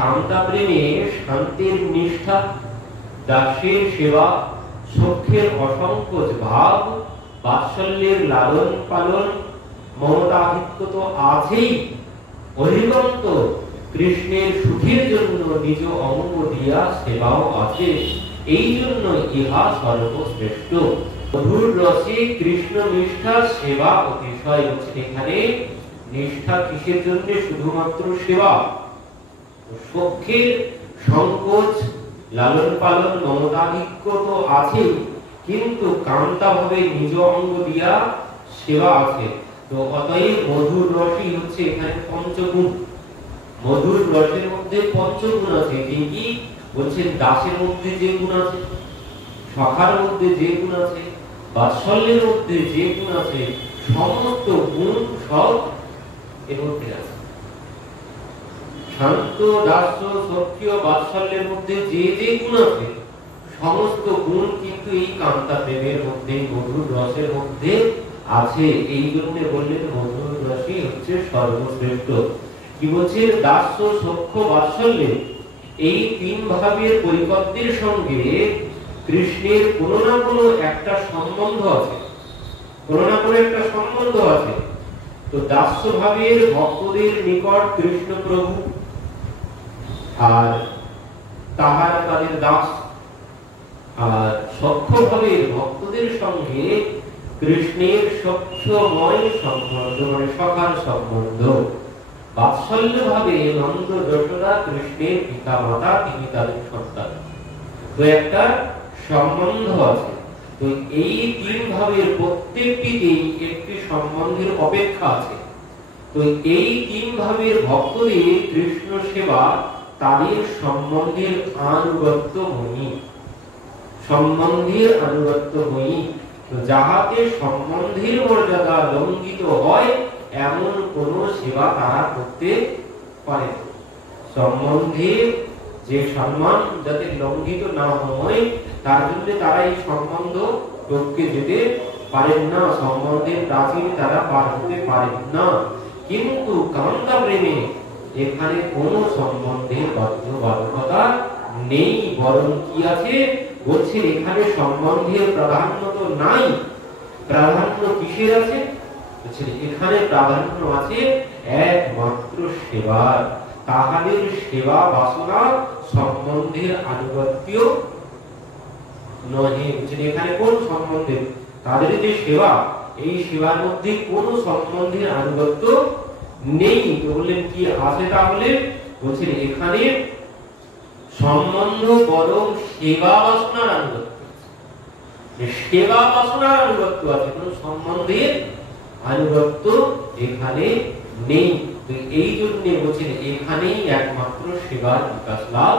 কামতা প্রেমে শান্তির নিষ্ঠা, দাসের সেবা, সখ্যের অসংকোচ ভাব, বাৎসল্যের লালন পালন, মমতাধিক্য তো আছেই, অধিকন্ত কৃষ্ণের সুখের জন্য নিজ অঙ্গ দিয়া সেবাও আছে। এই জন্য ইহা সর্বশ্রেষ্ঠ। মধুর রসে কৃষ্ণ নিষ্ঠা সেবা অতিশয়। হচ্ছে এখানে নিষ্ঠা কিসের জন্য? শুধুমাত্র সেবা। সখ্যের সংকোচ, লালন পালন, মমতাধিক্য তো আছে, কিন্তু কান্তা ভাবে নিজ অঙ্গ দিয়া সেবা আছে। তো অতএব মধুর রসই হচ্ছে এখানে পঞ্চগুণ। মধুর রসের মধ্যে পঞ্চগুণ আছে। কি বলছেন? দাসের মধ্যে যে গুণ আছে, সখার মধ্যে যে গুণ আছে, বাৎসল্যের মধ্যে যে গুণ আছে, সমস্ত গুণ সব এর মধ্যে আছে। শান্ত, দাস্য, সখ্য, বাৎসল্যের মধ্যে যে যে গুণ আছে, সমস্ত গুণ কিন্তু এই কান্তা প্রেমের মধ্যে, মধুর রসের মধ্যে আছে। এই জন্য বললেন মধুর রসই হচ্ছে সর্বশ্রেষ্ঠ। কি বলছে? দাস্য, সখ্য, বাৎসল্য এই তিন ভাবের পরিপত্তির সঙ্গে কৃষ্ণের কোনো না কোনো একটা সম্বন্ধ আছে, কোনো না কোনো একটা সম্বন্ধ আছে। তো দাস্য ভাবের ভক্তদের নিকট কৃষ্ণ প্রভু, আর তাহার তাদের দাস। আর সখ্য ভাবের ভক্তদের সঙ্গে কৃষ্ণের সখ্যময় সম্বন্ধ, মানে সখার সম্বন্ধ। বাৎসল্য ভাবে নন্দ যশোদা কৃষ্ণের পিতা মাতা, তিনি তাদের সন্তান। তো একটা সম্বন্ধ আছে। তো এই তিন ভাবের প্রত্যেকটিতেই একটি সম্বন্ধের অপেক্ষা আছে। তো এই তিন ভাবের ভক্তদের কৃষ্ণ সেবা তাদের সম্বন্ধের আনুগত্যময়ী, সম্বন্ধের আনুগত্যময়ী। যাহাতে সম্বন্ধের মর্যাদা লঙ্ঘিত হয় এমন কোন সেবা তারা করতে পারে। সম্বন্ধের যে সম্মান যাতে লঙ্ঘিত না হয় তার জন্য তারা এই সম্বন্ধ টপকে যেতে পারেন না, সম্বন্ধের প্রাচীর তারা পার হতে পারেন না। কিন্তু কান্তা প্রেমে এখানে কোন সম্বন্ধের বাধ্যবাধকতা নেই, বরং কি আছে? বলছে এখানে সম্বন্ধের প্রাধান্য তো নাই। প্রাধান্য কিসের আছে? বলছে এখানে প্রাধান্য আছে একমাত্র সেবার। তাহাদের সেবা বাসনা সম্বন্ধের আনুগত্য নহে। বুঝছেন? এখানে কোন সম্বন্ধের? তাদের যে সেবা, এই সেবার মধ্যে কোন সম্বন্ধের আনুগত্য নেই। তো বললেন কি আছে তাহলে? বলছেন এখানে সম্বন্ধ বরং সেবা বাসনার আনুগত্য। সেবা বাসনার আনুগত্য আছে, কোন সম্বন্ধের আনুগত্য এখানে নেই। তো এই জন্য বলছেন এখানেই একমাত্র সেবার বিকাশ লাভ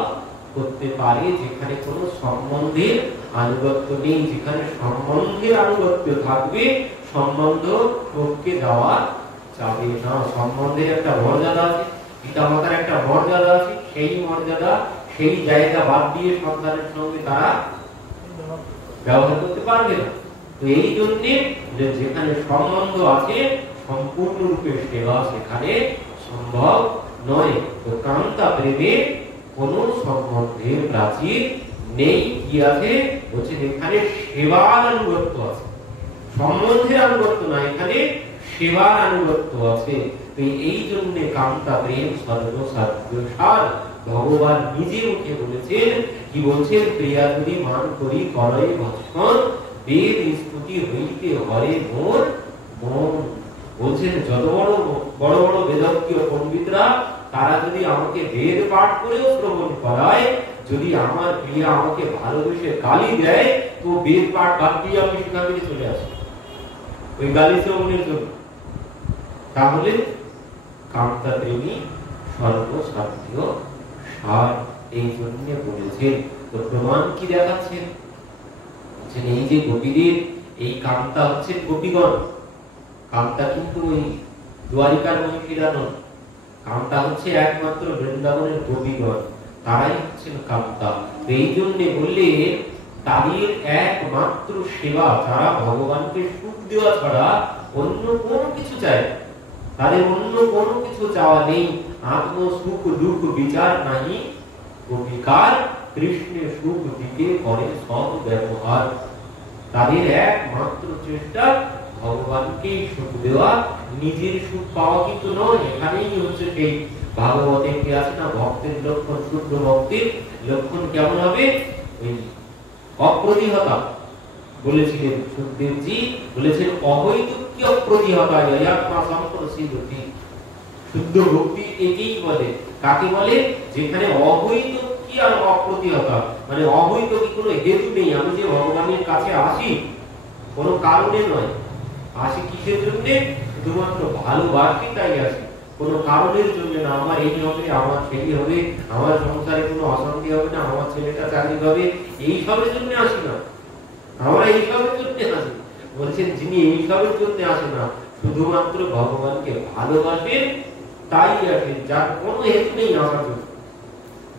করতে পারে, যেখানে কোন সম্বন্ধের আনুগত্য নেই। যেখানে সম্বন্ধের আনুগত্য থাকবে, সম্বন্ধ টপকে যাওয়া যাবে না। সম্বন্ধের একটা মর্যাদা আছে, পিতা মাতার একটা মর্যাদা আছে, সেই মর্যাদা, সেই জায়গা বাদ দিয়ে সন্তানের সঙ্গে তারা ব্যবহার করতে পারবে না। তো এই জন্য যেখানে সম্বন্ধ আছে সম্পূর্ণরূপে সেবা সেখানে সম্ভব নয়। তো কান্তা প্রেমে কোন সম্বন্ধের প্রাচীর নেই। কি আছে? বলছে এখানে সেবার আনুগত্য আছে, সম্বন্ধের আনুগত্য না, এখানে সেবার আনুগত্য আছে। তো এই জন্য কান্তা প্রেম সর্বসার। ভগবান নিজে মুখে বলেছেন, কি বলছেন? প্রিয়া যদি মান করি করে ভৎসন, বেদ স্তুতি হইতে হরে মোর মন। বলছেন যত বড় বড় বড় বেদান্তীয় পণ্ডিতরা, তারা যদি আমাকে বেদ পাঠ করেও শ্রবণ করায়, যদি আমার প্রিয়া আমাকে ভালোবেসে গালি দেয়, তো বেদ পাঠ বাদ দিয়ে আমি সেখান থেকে চলে আসি ওই গালি শ্রবণের জন্য। তাহলে কান্তা প্রেমী সর্বসাধ্য সার, এই জন্য বলেছেন। তো প্রমাণ কি দেখাচ্ছেন? এই যে গোপীদের এই কান্তা হচ্ছে গোপীগণ। কান্তা কিন্তু ওই দ্বারিকার মহিষীরা নন, কান্তা হচ্ছে একমাত্র বৃন্দাবনের গোপীগণ, তারাই হচ্ছেন কান্তা। এই জন্য বললে তাদের একমাত্র সেবা, যারা ভগবানকে সুখ দেওয়া ছাড়া অন্য কোনো কিছু চায়, তাদের অন্য কোনো কিছু চাওয়া নেই। আত্ম সুখ দুঃখ বিচার নাহি, গোপিকার কৃষ্ণের সুখ দিতে করে সব ব্যবহার। তাদের একমাত্র চেষ্টা ভগবানকে সুখ দেওয়া, নিজের সুখ পাওয়া কিন্তু নয়। এখানেই হচ্ছে সেই ভাগবতের কি আছে না, ভক্তের লক্ষণ, শুদ্ধ ভক্তের লক্ষণ কেমন হবে? ওই অপ্রতিহতা বলেছিলেন সুখদেবজি, বলেছেন অহৈতুক্য প্রতিহতা ইয়াত্মা সম্প্রসিদ্ধি। শুদ্ধ ভক্তি একেই বলে। কাকে বলে? যেখানে অহৈতুক্য আর অপ্রতিহতা, মানে অহৈতুকী কোনো হেতু নেই। আমি যে ভগবানের কাছে আসি কোনো কারণে নয়, আসি কিসের জন্য? শুধুমাত্র ভালোবাসি তাই আসি, কোনো কারণের জন্য না। আমার এই হবে, আমার সেই হবে, আমার সংসারে কোনো অশান্তি হবে না, আমার ছেলেটা চাকরি হবে, এই সবের জন্য আসি না। আমরা এই সবের জন্য আসি। বলছেন যিনি এই সবের জন্য আসে না, শুধুমাত্র ভগবানকে ভালোবাসেন তাই আসেন, যার কোনো হেতু নেই আসার জন্য।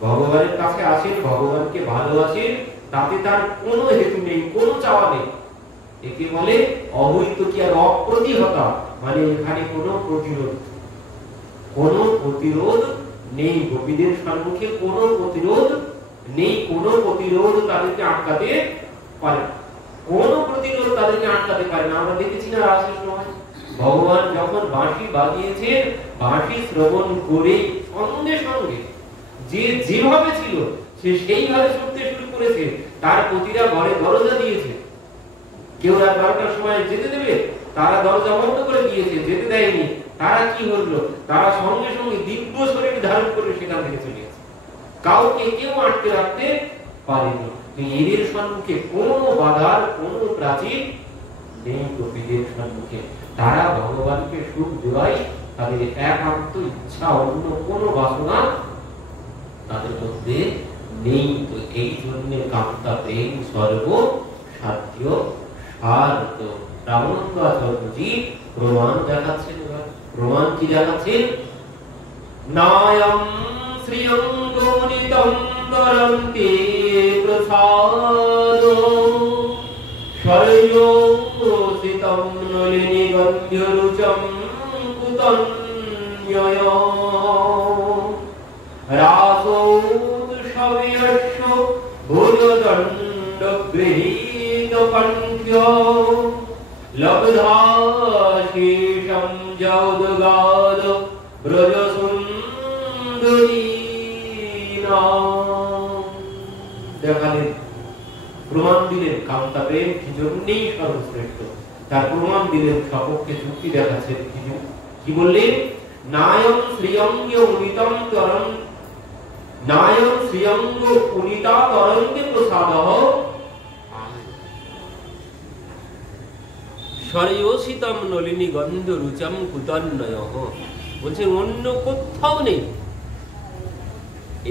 ভগবানের কাছে আসেন, ভগবানকে ভালোবাসেন, তাতে তার কোনো হেতু নেই, কোনো চাওয়া নেই। একে বলে অহৈতুকী আর অপ্রতিহতা, মানে এখানে কোনো প্রতিরোধ, কোনো প্রতিরোধ নেই। গোপীদের সম্মুখে কোনো প্রতিরোধ নেই, কোনো প্রতিরোধ তাদেরকে আটকাতে পারে না, কোনো প্রতিরোধ তাদেরকে আটকাতে পারে না। আমরা দেখেছি না রাসের সময় ভগবান যখন বাঁশি বাজিয়েছেন, বাঁশি শ্রবণ করে সঙ্গে সঙ্গে যে যেভাবে ছিল সে সেইভাবে ছুটতে শুরু করেছে। তার প্রতিটা ঘরে দরজা দিয়েছে, কেউ রাত 12টার সময় যেতে দেবে, তারা দরজা বন্ধ করে দিয়েছে, যেতে দেয়নি। তারা কি হলো? তারা সঙ্গে সঙ্গে দিব্য শরীর ধারণ করে সেখান থেকে চলে গেছে, কাউকে কেউ আটকে রাখতে পারেনি। এদের সম্মুখে কোনো বাধার কোনো প্রাচীর নেই। গোপীদের সম্মুখে তারা ভগবানকে সুখ দেওয়াই তাদের একান্ত ইচ্ছা, অন্য কোনো বাসনা তাদের মধ্যে নেই। তো এই জন্য কামতা প্রেম সর্ব সাধ্য সার্থ। রামানন্দ আচার্যজি প্রমাণ দেখাচ্ছেন। প্রমাণ কি দেখাচ্ছেন? নায়ম শ্রিয়ঙ্গনিতম তরন্তে প্রসাদ শৈলোষিতম নলিনী গন্ধ্যরুচম কুতন্যয় রাসোৎসবেয়স্য ভুজদণ্ড গৃহীত কণ্ঠ্য লব্ধা শেষম যৌদগাদ ব্রজ সুন্দরীনা। দেখালেন, প্রমাণ দিলেন কামতা প্রেম কি জন্যই সর্বশ্রেষ্ঠ। তার প্রমাণ দিলেন, সপক্ষে যুক্তি দেখাচ্ছেন। কি বললেন? নায়ম শ্রিয়ঙ্গ উনিতম তরং, নায়ম শ্রিয়ঙ্গ উনিতা তরঙ্গে প্রসাদঃ শরয়োষিতম নলিনী গন্ধ রুচম কুতন্যয়ঃ। বলছে অন্য কোথাও নেই,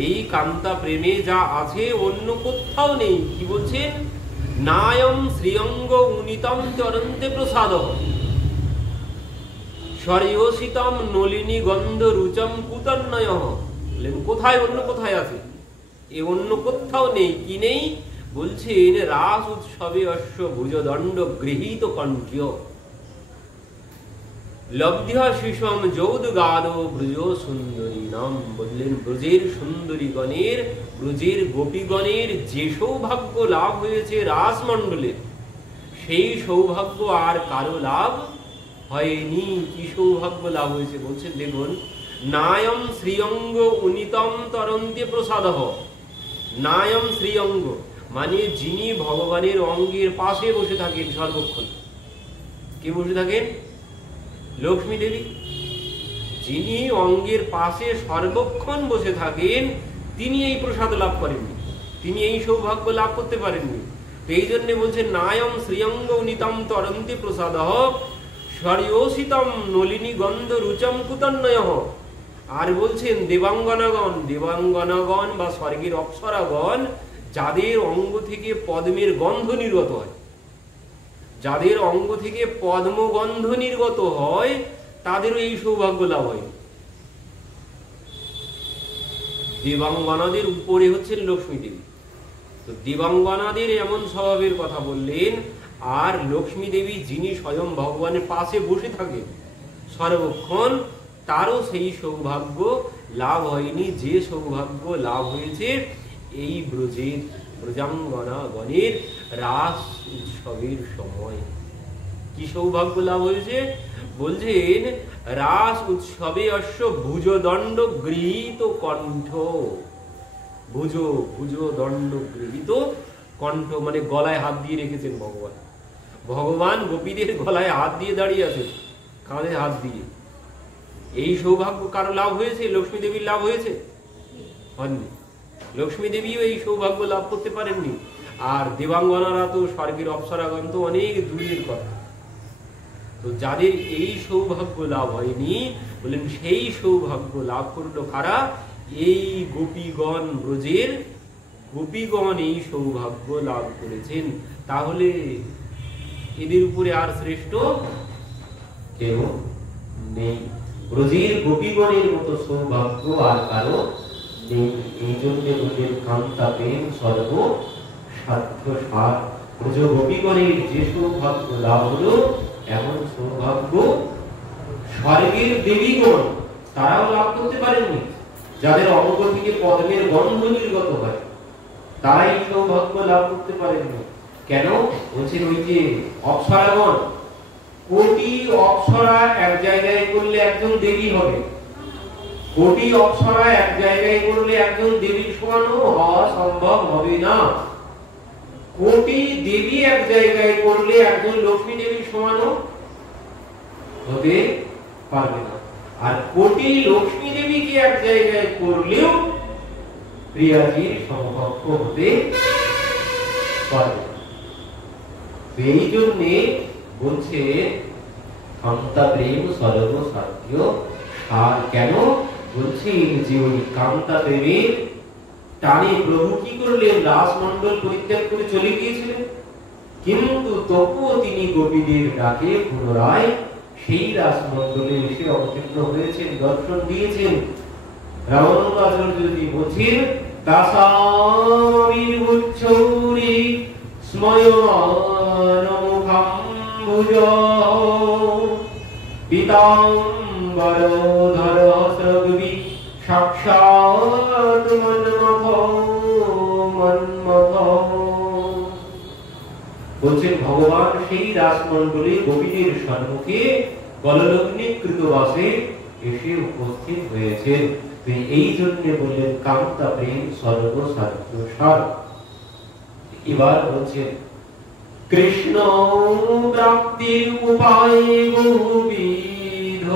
এই কান্তা প্রেমে যা আছে অন্য কোথাও নেই। কি বলছেন? নায়ম শ্রিয়ঙ্গ উনিতম তরন্তে প্রসাদঃ শরয়োষিতম নলিনী গন্ধ রুচম কুতন্যয়ঃ। বললেন কোথায়, অন্য কোথায় আছে? এ অন্য কোথাও নেই। কি নেই? বলছেন রাস উৎসবে অশ্ব ভুজদণ্ড গৃহীত কণ্ঠ্য লব্ধা শিশম যৌদগাদ ব্রজ সুন্দরী নাম। বললেন ব্রজের সুন্দরীগণের, ব্রজের গোপীগণের যে সৌভাগ্য লাভ হয়েছে রাসমণ্ডলে, সেই সৌভাগ্য আর কারো লাভ হয়নি। কি সৌভাগ্য লাভ হয়েছে? বলছেন দেখুন, নায়ম শ্রীঅঙ্গ উনিতম তরন্তে প্রসাদঃ। নায়ম শ্রীঅঙ্গ মানে যিনি ভগবানের অঙ্গের পাশে বসে থাকেন সর্বক্ষণ। কে বসে থাকেন? লক্ষ্মী দেবী। যিনি অঙ্গের পাশে সর্বক্ষণ বসে থাকেন তিনি এই প্রসাদ লাভ করেননি, তিনি এই সৌভাগ্য লাভ করতে পারেননি। এই জন্য বলছেন নায়ম শ্রীঅঙ্গ উনিতম তরন্তে প্রসাদঃ শরয়োষিতম নলিনী গন্ধ রুচম কুতন্যয়ঃ। আর বলছেন দেবাঙ্গনাগণ, দেবাঙ্গনাগণ বা স্বর্গের অপ্সরাগণ যাদের অঙ্গ থেকে পদ্মের গন্ধ নির্গত হয়, যাদের অঙ্গ থেকে পদ্মগন্ধ নির্গত হয় তাদেরও এই সৌভাগ্য লাভ হয়। দেবাঙ্গনাদের উপরে হচ্ছেন লক্ষ্মী দেবী। তো দেবাঙ্গনাদের এমন স্বভাবের কথা বললেন। আর লক্ষ্মী দেবী যিনি স্বয়ং ভগবানের পাশে বসে থাকেন সর্বক্ষণ তারও সেই সৌভাগ্য লাভ হয়নি যে সৌভাগ্য লাভ হয়েছে এই ব্রজাঙ্গনাগণের রাস উৎসবের সময়। কি সৌভাগ্য লাভ হয়েছে বলছেন, রাস উৎসবে অশ্ব ভুজদণ্ড গৃহীত কণ্ঠ। ভুজদণ্ড গৃহীত কণ্ঠ মানে গলায় হাত দিয়ে রেখেছেন ভগবান। ভগবান গোপীদের গলায় হাত দিয়ে দাঁড়িয়ে আছেন, কাঁধে হাত দিয়ে। এই সৌভাগ্য কারো লাভ হয়েছে? লক্ষ্মী দেবীর লাভ হয়েছে? হয়নি। লক্ষ্মী দেবীও এই সৌভাগ্য লাভ করতে পারেননি। আর দেবাঙ্গনারা তো স্বর্গের অপ্সরাগণ তো অনেক দূরের কথা। তো যাদের এই সৌভাগ্য লাভ হয়নি, বলেন সেই সৌভাগ্য লাভ করলো কারা? এই গোপীগণ, ব্রজের গোপীগণ এই সৌভাগ্য লাভ করেছেন। তাহলে এদের উপরে আর শ্রেষ্ঠ কেউ নেই। ব্রজের গোপীগণের মতো সৌভাগ্য আর কারো নেই। এই জন্য বললেন কান্তা প্রেম সর্ব সাধ্য সার। ব্রজ গোপীগণের যে সৌভাগ্য লাভ হলো, এমন সৌভাগ্য স্বর্গের দেবীগণ তারাও লাভ করতে পারেননি। যাদের অঙ্গ থেকে পদ্মের গন্ধ নির্গত হয়, তারাই সৌভাগ্য লাভ করতে পারেননি। কেন বলছেন? ওই যে অপ্সরাগণ, কোটি অপ্সরা এক জায়গায় করলে একজন দেবী হবে। কোটি অপ্সরা এক জায়গায় করলে একজন দেবীর সমানও হওয়া সম্ভব হবে না। কোটি দেবী এক জায়গায় করলে একজন লক্ষ্মী দেবীর সমানও হতে পারবে না। আর কোটি লক্ষ্মী দেবীকে এক জায়গায় করলেও প্রিয়াজির সমকক্ষ হতে পারবে না। এই জন্যে বলছে কান্তা প্রেম সর্বসাধ্য সার। কেন বলছেন? যে ওই কান্তা প্রেমের টানে প্রভু কি করলেন? রাসমণ্ডল পরিত্যাগ করে চলে গিয়েছিলেন, কিন্তু তবুও তিনি গোপীদের ডাকে পুনরায় সেই রাসমণ্ডলে এসে অবতীর্ণ হয়েছেন, দর্শন দিয়েছেন। রামানন্দ আচার্য যদি বলছেন, দাসামির উচ্চৌরি স্ময়মান মুখাম্বুজ পীতাম্বরধর স্রগ্বি সাক্ষাৎ মন্মথ। বলছেন ভগবান সেই রাসমণ্ডলে গোপীদের সম্মুখে গললগ্নে কৃতবাসে এসে উপস্থিত হয়েছেন। এই জন্য বললেন কান্তা প্রেম সর্বসাধ্য সার। এবার বলছেন কৃষ্ণ প্রাপ্তির উপায় বহুবিধ,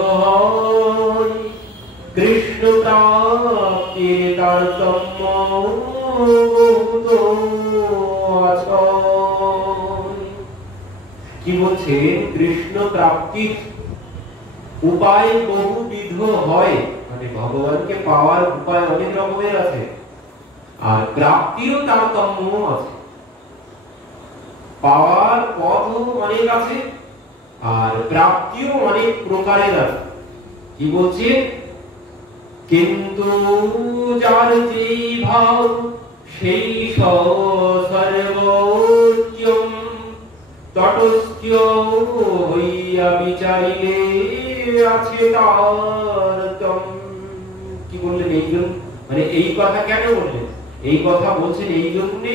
কৃষ্ণ প্রাপ্তির তারতম্য বহুত আছে। কি বলছেন? কৃষ্ণ প্রাপ্তির উপায় বহুবিধ হয়, মানে ভগবানকে পাওয়ার উপায় অনেক রকমের আছে, আর প্রাপ্তিরও তারতম্য আছে। পাওয়ার পথও অনেক আছে, আর প্রাপ্তিও অনেক প্রকারের আছে। কি বলছে? কিন্তু যার যেই ভাব সেই সর্বোচ্চম তটস্থ হইয়া বিচারিলে আছে তার। কি বললেন? এই জন্য, মানে এই কথা কেন বললেন? এই কথা বলছেন এই জন্যে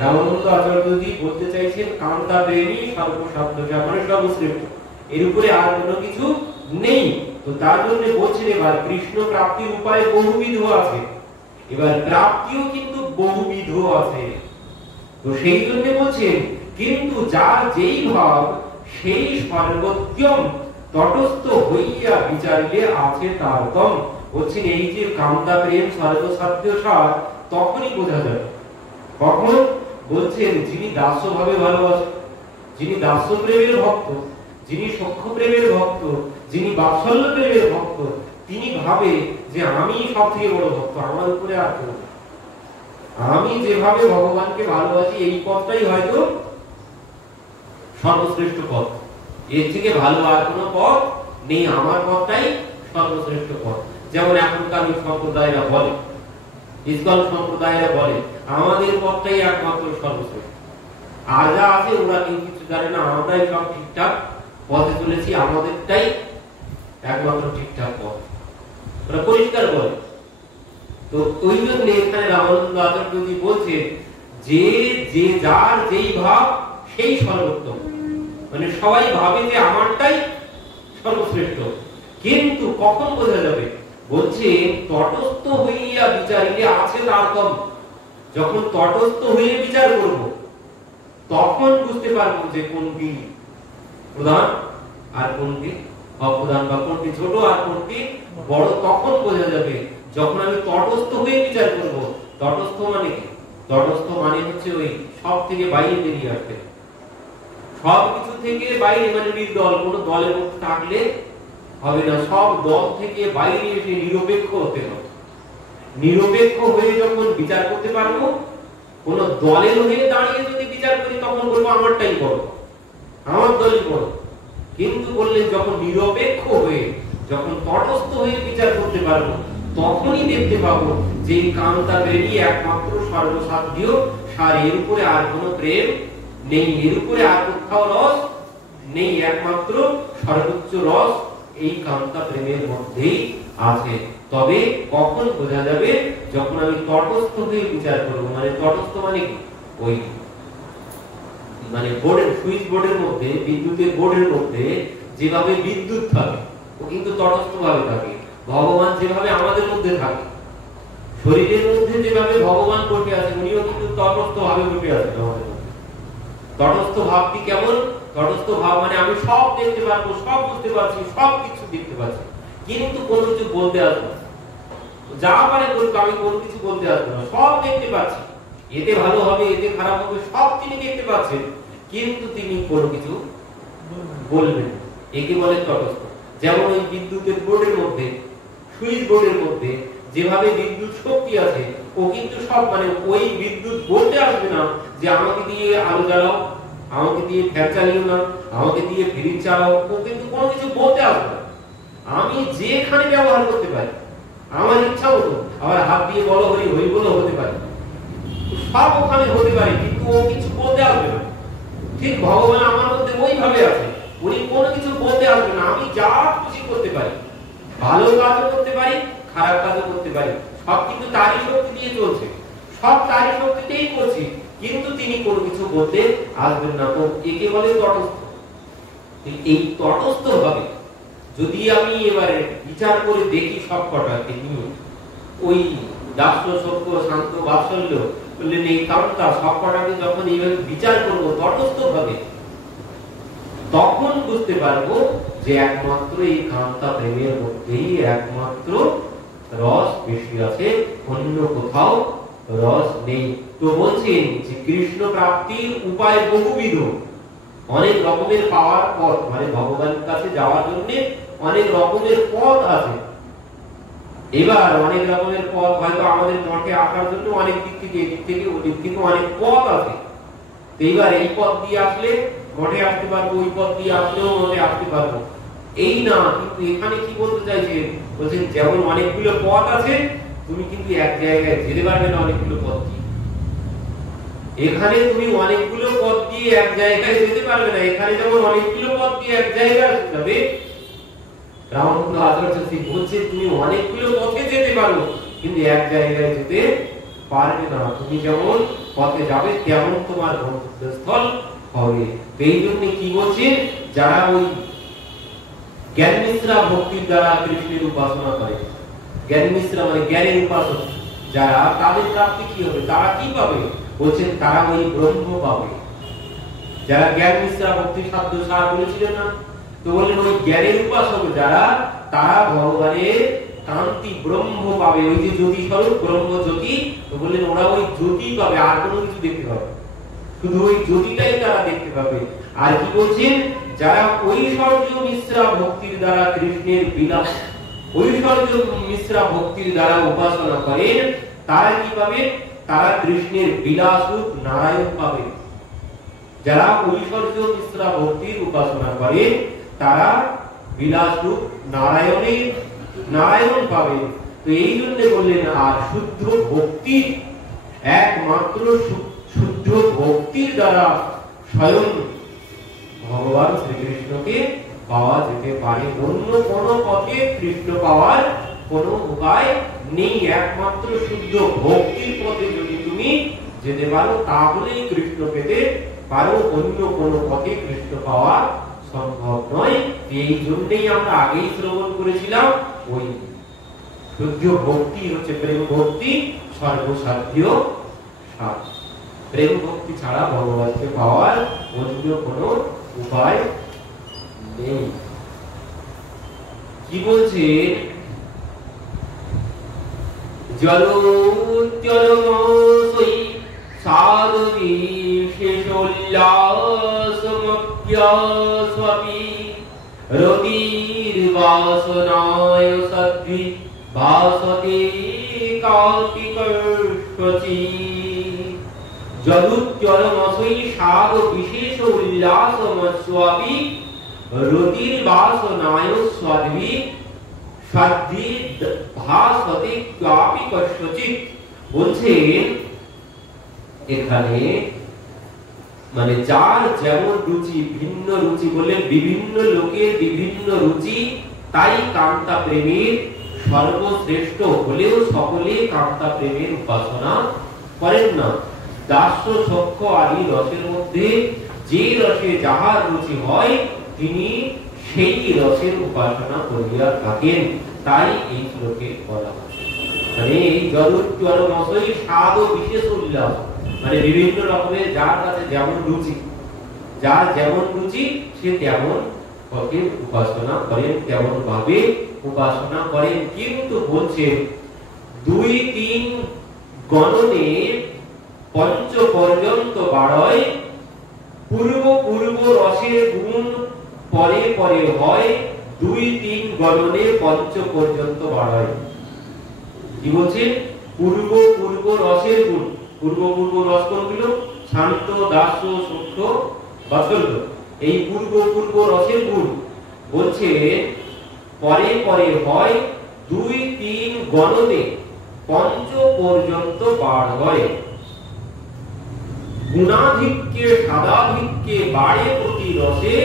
রামানন্দ আচার্যজি বলতে চাইছেন কান্তা প্রেমী সর্বসাধ্য সার, মানে সর্বশ্রেষ্ঠ, এর উপরে আর কোনো কিছু নেই। তো তার জন্য বলছেন এবার কৃষ্ণ প্রাপ্তির উপায় বহুবিধ আছে, এবার প্রাপ্তিও কিন্তু বহুবিধ আছে। তো সেই জন্য বলছেন কিন্তু যার যেই ভাব সেই সর্বোত্তম তটস্থ হইয়া বিচারিলে আছে তারতম। বলছেন এই যে কান্তা প্রেম সর্বসাধ্য সার তখনই বোঝা যাবে। কখন? বলছেন যিনি দাস্য ভাবে ভালোবাসেন, যিনি দাস্য প্রেমের ভক্ত, যিনি সখ্য প্রেমের ভক্ত, যিনি বাৎসল্য প্রেমের ভক্ত, তিনি ভাবে যে আমি সব থেকে বড় ভক্ত, আমার উপরে আর কেউ নেই। আমি যেভাবে ভগবানকে ভালোবাসি এই পথটাই হয়তো সর্বশ্রেষ্ঠ পথ, এর থেকে ভালো আর কোনো পথ নেই, আমার পথটাই সর্বশ্রেষ্ঠ পথ। যেমন এখনকার সম্প্রদায়েরা বলে, ইসকন সম্প্রদায়েরা বলে আমাদের পথটাই একমাত্র সর্বশ্রেষ্ঠ, আর যা আছে ওরা কেউ কিছু জানে না, আমরাই সব ঠিকঠাক পথে চলেছি, আমাদেরটাই একমাত্র ঠিকঠাক পথ, ওরা পরিষ্কার বলে। তো ওই জন্য এখানে রামানন্দ আচার্যজি বলছে যে যে যার যেই ভাব সেই সর্বোত্তম, মানে সবাই ভাবে যে আমারটাই সর্বশ্রেষ্ঠ, কিন্তু কখন বোঝা যাবে? বলছে তটস্থ হইয়া বিচারিলে আছে তার কম। যখন তটস্থ হয়ে বিচার করব তখন বুঝতে পারবো যে কোনটি প্রধান আর কোনটি অপ্রধান, বা কোনটি ছোট আর কোনটি বড়, তখন বোঝা যাবে যখন আমি তটস্থ হয়ে বিচার করব। তটস্থ মানে কি? তটস্থ মানে হচ্ছে ওই সব থেকে বাইরে বেরিয়ে আসবে, সব কিছু থেকে বাইরে, মানে নির্দল, কোনো দলের মধ্যে থাকলে হবে না, সব দল থেকে বাইরে এসে নিরপেক্ষ হতে হবে। নিরপেক্ষ হয়ে যখন বিচার করতে পারবো, কোন দলের হয়ে দাঁড়িয়ে যদি বিচার করি তখন বলবো আমারটাই বড়, আমার দলই বড়। কিন্তু বললেন যখন নিরপেক্ষ হয়ে, যখন তটস্থ হয়ে বিচার করতে পারবো, তখনই দেখতে পাবো যে কামতা প্রেমই একমাত্র সর্বসাধ্য সার, এর উপরে আর কোনো প্রেম নেই, এর উপরে আর কোথাও রস নেই, একমাত্র সর্বোচ্চ রস এই কামতা প্রেমের মধ্যেই আছে। তবে কখন বোঝা যাবে? যখন আমি তটস্থ হয়ে বিচার করব। মানে তটস্থ মানে কি? ওই মানে বোর্ডের, সুইচ বোর্ডের মধ্যে, বিদ্যুতের বোর্ডের মধ্যে যেভাবে বিদ্যুৎ থাকে ও কিন্তু তটস্থ ভাবে থাকে। ভগবান যেভাবে আমাদের মধ্যে থাকে, শরীরের মধ্যে যেভাবে ভগবান বসে আছে, উনিও কিন্তু তটস্থ ভাবে বসে আছেন আমাদের মধ্যে। তটস্থ ভাবটি কেমন? তটস্থ ভাব মানে আমি সব দেখতে পারবো, সব বুঝতে পারছি, সব কিছু দেখতে পাচ্ছি, কিন্তু কোনো কিছু বলতে আসবো না। যা পারে বলতো, আমি কোনো কিছু বলতে আসবো না, সব দেখতে পাচ্ছি, এতে ভালো হবে এতে খারাপ হবে সব তিনি দেখতে পাচ্ছেন, কিন্তু তিনি কোনো কিছু বলবেন। একে বলে তটস্থ। যেমন ওই বিদ্যুতের বোর্ডের মধ্যে, সুইচ বোর্ডের মধ্যে যেভাবে বিদ্যুৎ শক্তি আছে, ও কিন্তু সব, মানে ওই বিদ্যুৎ বলতে আসবে না যে আমাকে দিয়ে আলো জ্বালাও, আমাকে দিয়ে ফ্যান চালিও না, আমাকে দিয়ে ফ্রিজ চালাও, ও কিন্তু কোনো কিছু বলতে আসবে না। আমি যেখানে ব্যবহার করতে পারি আমার ইচ্ছা মতো, আবার হাত দিয়ে বলো হরি হরি বলো হতে পারে, সব ওখানে হতে পারে, কিন্তু ও কিছু বলতে আসবে না। ঠিক ভগবান আমার মধ্যে ওইভাবে আছে, উনি কোনো কিছু বলতে আসবে না, আমি যা খুশি করতে পারি, ভালো কাজও করতে পারি, খারাপ কাজও করতে পারি, সব কিন্তু তারই শক্তি দিয়ে চলছে, সব তারই শক্তিতেই করছি, কিন্তু তিনি কোনো কিছু বলতে আসবেন না। তো একে বলে তটস্থ। এই তটস্থ ভাবে যদি আমি এবারে বিচার করে দেখি সব কটাকে নিয়ে, ওই দাস্য সত্য শান্ত বাৎসল্য বললেন এই কামতা, সব কটাকে যখন এইভাবে বিচার করবো তটস্থ ভাবে, তখন বুঝতে পারবো যে একমাত্র এই কামতা প্রেমের মধ্যেই একমাত্র রস বেশি আছে, অন্য কোথাও রস নেই। তো বলছেন যে কৃষ্ণ প্রাপ্তির উপায় বহুবিধ, অনেক রকমের পাওয়ার পথ, মানে ভগবানের কাছে যাওয়ার জন্য অনেক রকমের পথ আছে। এবার অনেক রকমের পথ হয়তো আমাদের মঠে আসার জন্য অনেক দিক থেকে, এদিক থেকে ওদিক থেকে অনেক পথ আছে। এইবার এই পথ দিয়ে আসলে মঠে আসতে পারবো, ওই পথ দিয়ে আসলেও মঠে আসতে পারবো, এই না। কিন্তু এখানে কি বলতে চাইছে? বলছেন যেমন অনেকগুলো পথ আছে, তুমি কিন্তু এক জায়গায় যেতে পারবে না অনেকগুলো পথ দিয়ে। এখানে তুমি অনেকগুলো পথ দিয়ে এক জায়গায় যেতে পারবে না, এখানে যেমন অনেকগুলো পথ দিয়ে এক জায়গায় যাবে, রামানন্দ আচার্য বলছে তুমি অনেকগুলো পথে যেতে পারো, কিন্তু এক জায়গায় যেতে পারবে না। তুমি যেমন পথে যাবে তেমন তোমার গন্তব্যস্থল হবে। এই জন্য কি বলছেন? যারা ওই জ্ঞান মিশ্রা ভক্তির দ্বারা কৃষ্ণের উপাসনা করে, জ্ঞান মিশ্রা মানে জ্ঞানের উপাসক যারা, তাদের প্রাপ্তি কি হবে? তারা কি পাবে? বলছেন তারা ওই ব্রহ্ম পাবে। যারা জ্ঞান মিশ্রা ভক্তির সাধ্য সার বলেছিলেন না, তো বললেন ওই জ্ঞানের উপাসক যারা, তারা ভগবানের কান্তি ব্রহ্ম পাবে, ওই যে জ্যোতি স্বরূপ ব্রহ্ম জ্যোতি, তো বললেন ওরা ওই জ্যোতি পাবে, আর কোনো কিছু দেখতে পাবে, শুধু ওই জ্যোতিটাই তারা দেখতে পাবে। আর কি বলছেন? যারা ঐশ্বর্য মিশ্রা ভক্তির দ্বারা কৃষ্ণের বিলাস, ঐশ্বর্য মিশ্রা ভক্তির দ্বারা উপাসনা করেন, তারা কি পাবে? তারা কৃষ্ণের বিলাস রূপ নারায়ণ পাবে। যারা ঐশ্বর্য মিশ্রা ভক্তির উপাসনা করে তারা বিলাস রূপ নারায়ণ পাবে। তো এই জন্য বললেন আর শুদ্ধ ভক্তি, একমাত্র শুদ্ধ ভক্তির দ্বারা স্বয়ং ভগবান শ্রীকৃষ্ণকে পাওয়া যেতে পারে, অন্য কোনো পথে কৃষ্ণ পাওয়ার কোনো উপায় নেই। একমাত্র শুদ্ধ ভক্তির পথে যদি তুমি যেতে পারো তাহলেই কৃষ্ণ পেতে পারো, অন্য কোনো পথে কৃষ্ণ পাওয়া সম্ভব নয়। এই জন্যই আমরা আগেই শ্রবণ করেছিলাম ওই শুদ্ধ ভক্তি হচ্ছে প্রেম ভক্তি, সর্বসাধ্য সাধ। প্রেম ভক্তি ছাড়া ভগবানকে পাওয়ার অন্য কোনো উপায় নেই। কি বলছে, জলোচ্চলমসৈ সাধুবিশেষোল্লাসমপ্যস্বপি রতির্বাসনায় সদ্ভি ভাসতে কার্তিকস্বচিৎ। জলোচ্চলমসৈ সাধুবিশেষোল্লাসমস্বপি রতির্বাসনায় সদ্ভি ভাসতে কার্তিকস্বচিৎ। বলছে এখানে মানে যার যেমন রুচি, ভিন্ন রুচি বললেন, বিভিন্ন লোকের বিভিন্ন রুচি, তাই কান্তা প্রেমের সর্বশ্রেষ্ঠ হলেও সকলে কান্তা প্রেমের উপাসনা করেন না। দাস্য সখ্য আদি রসের মধ্যে যে রসে যাহার রুচি হয় তিনি সেই রসের উপাসনা করিয়া থাকেন, তাই এই শ্লোকে বলা হয়। মানে এই জলোচ্চলমসৈ সাধু বিশেষ উল্লাস, মানে বিভিন্ন রকমের যার কাছে যেমন রুচি, যার যেমন রুচি সে তেমন পথে উপাসনা করেন, তেমন ভাবে উপাসনা করেন। কিন্তু বলছে 2-3 গণনে পঞ্চ পর্যন্ত বাড়য়, পূর্ব পূর্ব রসের গুণ পরে পরে হয়, 2-3 গণনে পঞ্চ পর্যন্ত বাড়য়। কি বলছে, পূর্ব পূর্ব রসের গুণ, পূর্ব পূর্ব রস কোনগুলো? শান্ত, দাস্য, সূক্ষ্ম, বাৎসল্য। এই পূর্ব পূর্ব রসের গুণ বলছে পরে পরে হয়, 2-3 গণনে পঞ্চ পর্যন্ত বাড় হয়। গুণাধিক্যে সাদাধিক্যে বাড়ে প্রতি রসে,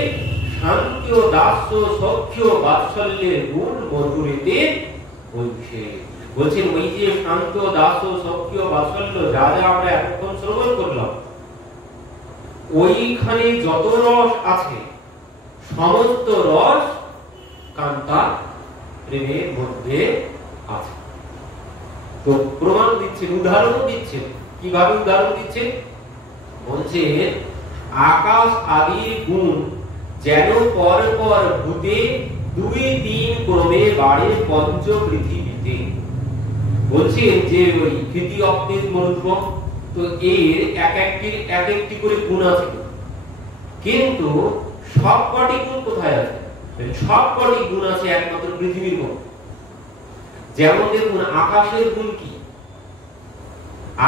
শান্ত দাস্য সখ্য বাৎসল্যের গুণ মধুরেতে বলছে। বলছেন ওই যে শান্ত দাস্য সখ্য বাৎসল্য যা যা আমরা এতক্ষণ শ্রবণ করলাম, ওইখানে যত রস আছে সমস্ত রস কান্তা প্রেমের মধ্যে আছে। তো প্রমাণ দিচ্ছেন, উদাহরণ দিচ্ছেন। কিভাবে উদাহরণ দিচ্ছেন? বলছে আকাশ আদির গুণ যেন পর পর ভূতে 2-3 ক্রমে বাড়ে পঞ্চ পৃথিবীতে। বলছেন যে ওই কৃতি অক্তেজ মরুত্ব, তো এর এক একটি করে গুণ আছে, কিন্তু সবকটি গুণ কোথায় আছে? সবকটি গুণ আছে একমাত্র পৃথিবীর মধ্যে। যেমন দেখুন আকাশের গুণ কি?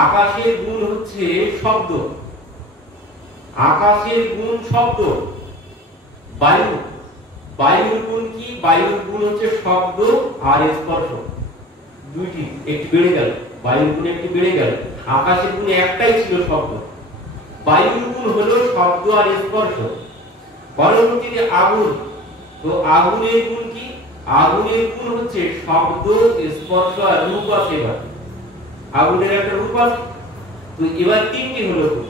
আকাশের গুণ হচ্ছে শব্দ, আকাশের গুণ শব্দ। বায়ু, বায়ুর গুণ কি? বায়ুর গুণ হচ্ছে শব্দ আর স্পর্শ, দুইটি একটু বেড়ে গেল, বায়ুর গুণ একটু বেড়ে গেল। আকাশের গুণ একটাই ছিল শব্দ, বায়ুর গুণ হলো শব্দ আর স্পর্শ। পরবর্তীতে আগুন, তো আগুনের গুণ কি? আগুনের গুণ হচ্ছে শব্দ, স্পর্শ আর রূপ আছে। এবার আগুনের একটা রূপ আছে, তো এবার 3টি হলো গুণ।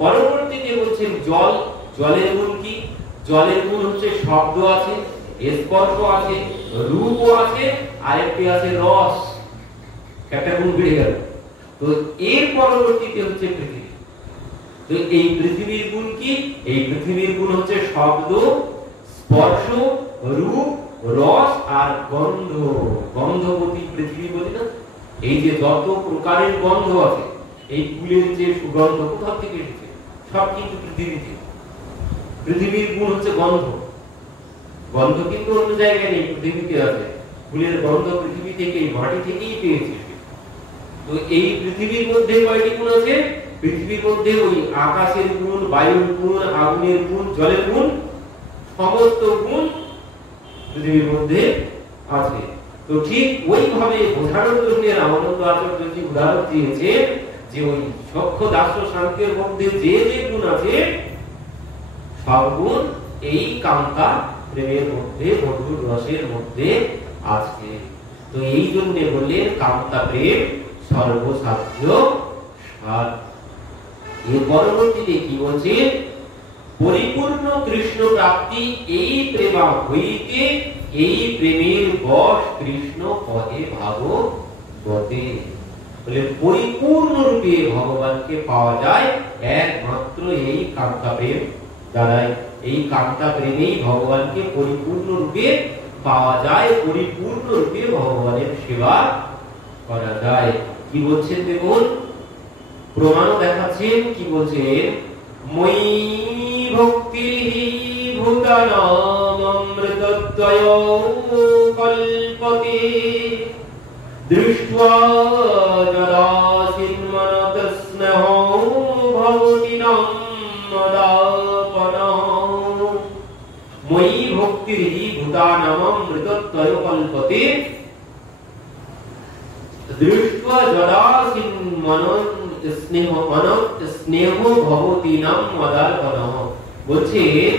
পরবর্তীতে বলছেন জল, জলের গুণ কি? জলের গুণ হচ্ছে শব্দ আছে, স্পর্শ আছে, রূপও আছে, আর একটি আছে রস, একটা গুণ বেড়ে গেল। তো এর পরবর্তীতে হচ্ছে পৃথিবী। তো এই পৃথিবীর গুণ কি? এই পৃথিবীর গুণ হচ্ছে শব্দ, স্পর্শ, রূপ, রস আর গন্ধ। গন্ধবতী পৃথিবী বলি না? এই যে যত প্রকারের গন্ধ আছে, এই ফুলের যে সুগন্ধ কোথা থেকে এসেছে? সব কিন্তু পৃথিবী থেকে। পৃথিবীর গুণ হচ্ছে গন্ধ। গন্ধ কিন্তু অন্য জায়গায় নেই, পৃথিবীতে আছে। ফুলের গন্ধ পৃথিবী থেকে, মাটি থেকেই পেয়েছে। তো এই পৃথিবীর মধ্যে কয়টি গুণ আছে? পৃথিবীর মধ্যে ওই আকাশের গুণ, বায়ুর গুণ, আগুনের গুণ, জলের গুণ, সমস্ত গুণ পৃথিবীর মধ্যে আছে। তো ঠিক ওইভাবে বোঝানোর জন্য রামানন্দ আচার্যজি উদাহরণ দিয়েছে যে ওই সখ্য দাস্য শান্তির মধ্যে যে যে গুণ আছে সব গুণ এই কামতা প্রেমের মধ্যে, মধুর রসের মধ্যে আছে। তো এই জন্য বললেন কামতা প্রেম সর্বসাধ্য সার। এর পরবর্তীতে কি বলছে, পরিপূর্ণ কৃষ্ণ প্রাপ্তি এই প্রেমা হইতে, এই প্রেমের বশ কৃষ্ণ পদে ভাগবতে। বলে পরিপূর্ণ রূপে ভগবানকে পাওয়া যায় একমাত্র এই কামতা প্রেম দ্বারাই। এই কামতা প্রেমেই ভগবানকে পরিপূর্ণ রূপে পাওয়া যায়, পরিপূর্ণ রূপে ভগবানের সেবা করা যায়। কি বলছেন দেখুন, প্রমাণও দেখাচ্ছেন। কি বলছেন, মই ভক্তি ভূতানাম অমৃতদ্বয় কল্পতে দৃष्ट्वा জরাসিন্মনতস্নেহো ভবতি নম মদাপনঃ। মই ভক্তির ভূতানাম অমৃতদ্বয় কল্পতে দৃष्ट्वा জরাসিন্মনতস্নেহো ভবতি নম মদাপনঃ। বলছেন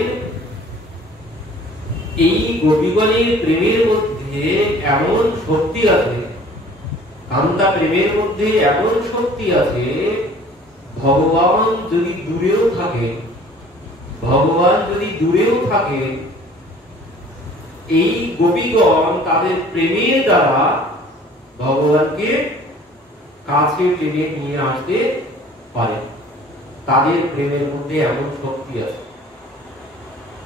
এই গোপীগণের প্রেমের মধ্যে এমন শক্তি আছে, কামতা প্রেমের মধ্যে এমন শক্তি আছে, ভগবান যদি দূরেও থাকে, ভগবান যদি দূরেও থাকে, এই গোপীগণ তাদের প্রেমের দ্বারা ভগবানকে কাছে টেনে নিয়ে আসতে পারে। তাদের প্রেমের মধ্যে এমন শক্তি আছে,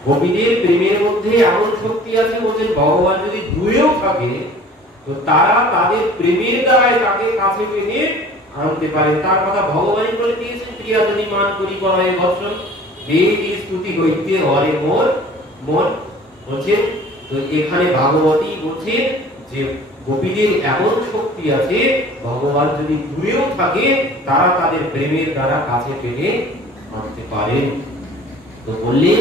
গোপীদের প্রেমের মধ্যে এমন শক্তি আছে, বলছেন ভগবান যদি দূরেও থাকে তো তারা তাদের প্রেমের দ্বারা তাকে কাছে টেনে আনতে পারে। তার কথা ভগবানই বলে দিয়েছেন, প্রিয়া যদি মান করি করায় বর্ষণ বেদ স্তুতি হইতে হরে মোর মন। বলছেন তো এখানে ভাগবতী বলছেন যে গোপীদের এমন শক্তি আছে, ভগবান যদি দূরেও থাকে তারা তাদের প্রেমের দ্বারা কাছে টেনে আনতে পারে। তো বললেন